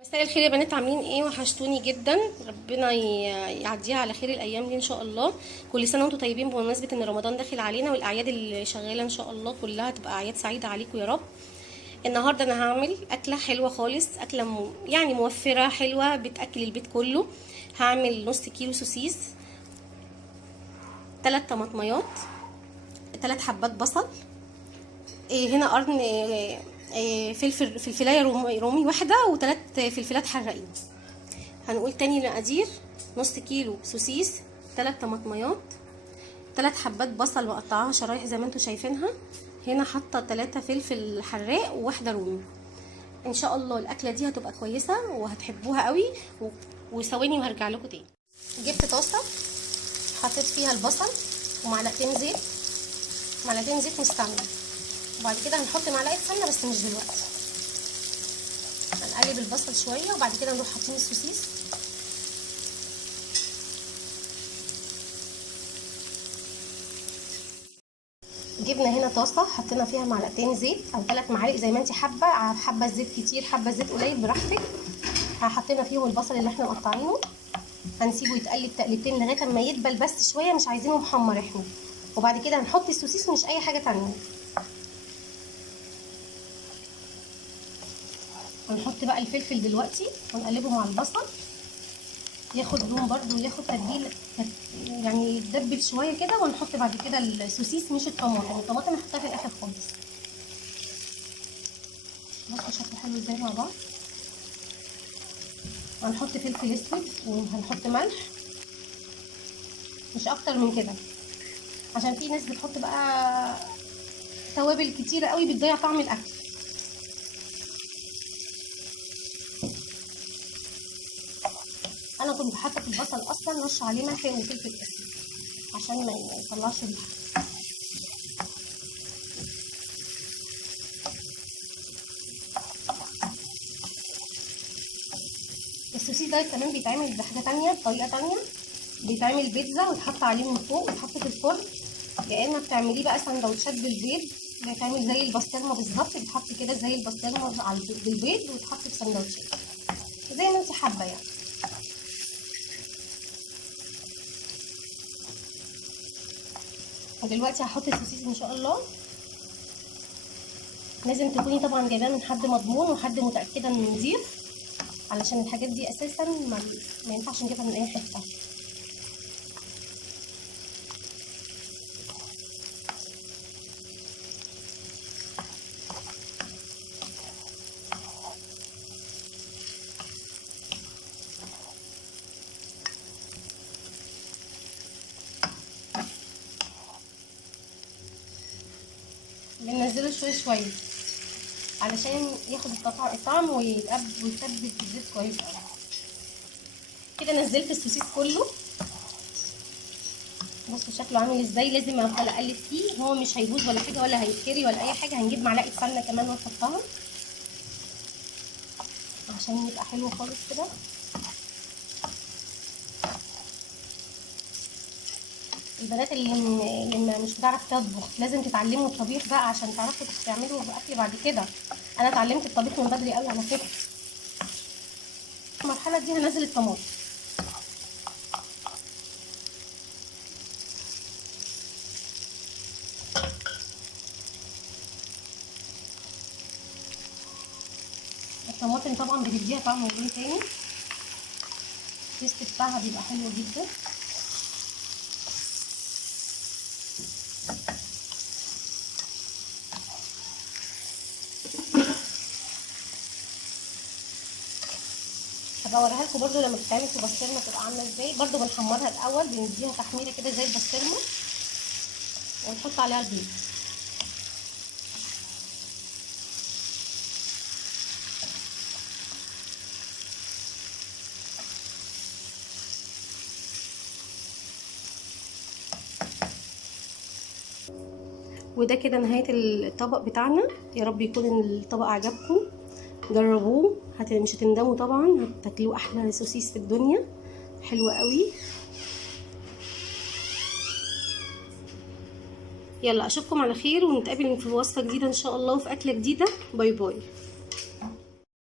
مساء الخير يا بنات، عاملين ايه؟ وحشتوني جدا. ربنا يعديها على خير الايام دي ان شاء الله. كل سنه وانتم طيبين بمناسبه ان رمضان داخل علينا، والاعياد اللي شغاله ان شاء الله كلها تبقى اعياد سعيده عليكم يا رب. النهارده انا هعمل اكله حلوه خالص، اكله يعني موفره حلوه بتاكل البيت كله. هعمل نص كيلو سوسيس، 3 طماطميات، 3 حبات بصل، هنا قرن فلفلايه رومي واحده، و3 فلفلات حراقين. هنقول تاني المقادير: نص كيلو سوسيس، 3 طماطميات، 3 حبات بصل مقطعاها شرايح زي ما انتم شايفينها، هنا حاطه 3 فلفل حراق وواحده رومي. ان شاء الله الاكله دي هتبقى كويسه وهتحبوها قوي. وثواني وهرجع لكم تاني. جبت طاسه، حطيت فيها البصل ومعلقتين زيت، معلقتين زيت مستعمله، وبعد كده هنحط معلقه سمنه بس مش دلوقتي. هنقلب البصل شويه وبعد كده نروح حاطين السوسيس. جبنا هنا طاسه حطينا فيها معلقتين زيت او 3 معالق زي ما انت حابه، حابه الزيت كتير حابه الزيت قليل براحتك. حطينا فيهم البصل اللي احنا مقطعينه، هنسيبه يتقلب تقلبتين لغايه اما يدبل بس شويه، مش عايزينه محمر احنا. وبعد كده هنحط السوسيس، مش اي حاجه تانية. هنحط بقى الفلفل دلوقتي ونقلبه مع البصل ياخد لون برده وياخد تتبيله، يعني يتدبل شويه كده. ونحط بعد كده السوسيس مش الطماطم، الطماطم هنحطها في الاخر خالص. بصوا شكله حلو ازاي مع بعض. هنحط فلفل اسود وهنحط ملح، مش اكتر من كده، عشان في ناس بتحط بقى توابل كتيره قوي بتضيع طعم الاكل. انا كنت حاطه في البصل اصلا رش عليه ملح وفلفل اسود عشان ما يطلعش ريحه. السوسيس ده كمان بيتعمل بحاجه تانية، بطريقه تانية. بيتعمل بيتزا ويتحط عليه من فوق ويتحط في الفرن، يا اما بتعمليه بقى سندوتشات بالبيض، بيتعمل زي البسطرمه بالظبط، بيتحط كده زي البسطرمه على بالبيض ويتحط في سندوتشات زي ما انت حابه يعني. ودلوقتي هحط السوسيس ان شاء الله. لازم تكوني طبعا جايباه من حد مضمون وحد متاكده انه نضيف، علشان الحاجات دي اساسا ما ينفعش نجيبها من اي حته. بننزله شويه شويه علشان ياخد الطعم ويتبل في الزيت كويس قوي. كده نزلت السوسيس كله، بصوا شكله عامل ازاي. لازم افضل اقلب فيه، هو مش هيبوظ ولا حاجه ولا هيتكري ولا اي حاجه. هنجيب معلقه سمنه كمان ونحطها عشان يبقى حلو خالص كده. البنات اللي مش بتعرف تطبخ لازم تتعلموا الطبيخ بقى عشان تعرفوا تعملوا اكل بعد كده. انا اتعلمت الطبيخ من بدري قوي على فكره. في المرحله دي هنزل الطماطم. الطماطم طبعا بتديها طعم ولون تاني، التيست بتاعها بيبقى حلو جدا. هبقى اوريها لكم برده لما بتتعمل في بسطرمه تبقى عامله ازاي. برده بنحمرها الاول، بنديها تحميره كده زي البسطرمه ونحط عليها البيض. وده كده نهايه الطبق بتاعنا. يا رب يكون الطبق عجبكم، جربوه مش هتندموا طبعا، هتاكلوه احلى سوسيس في الدنيا، حلوه قوي. يلا اشوفكم على خير ونتقابل في وصفه جديده ان شاء الله وفي اكله جديده. باي باي.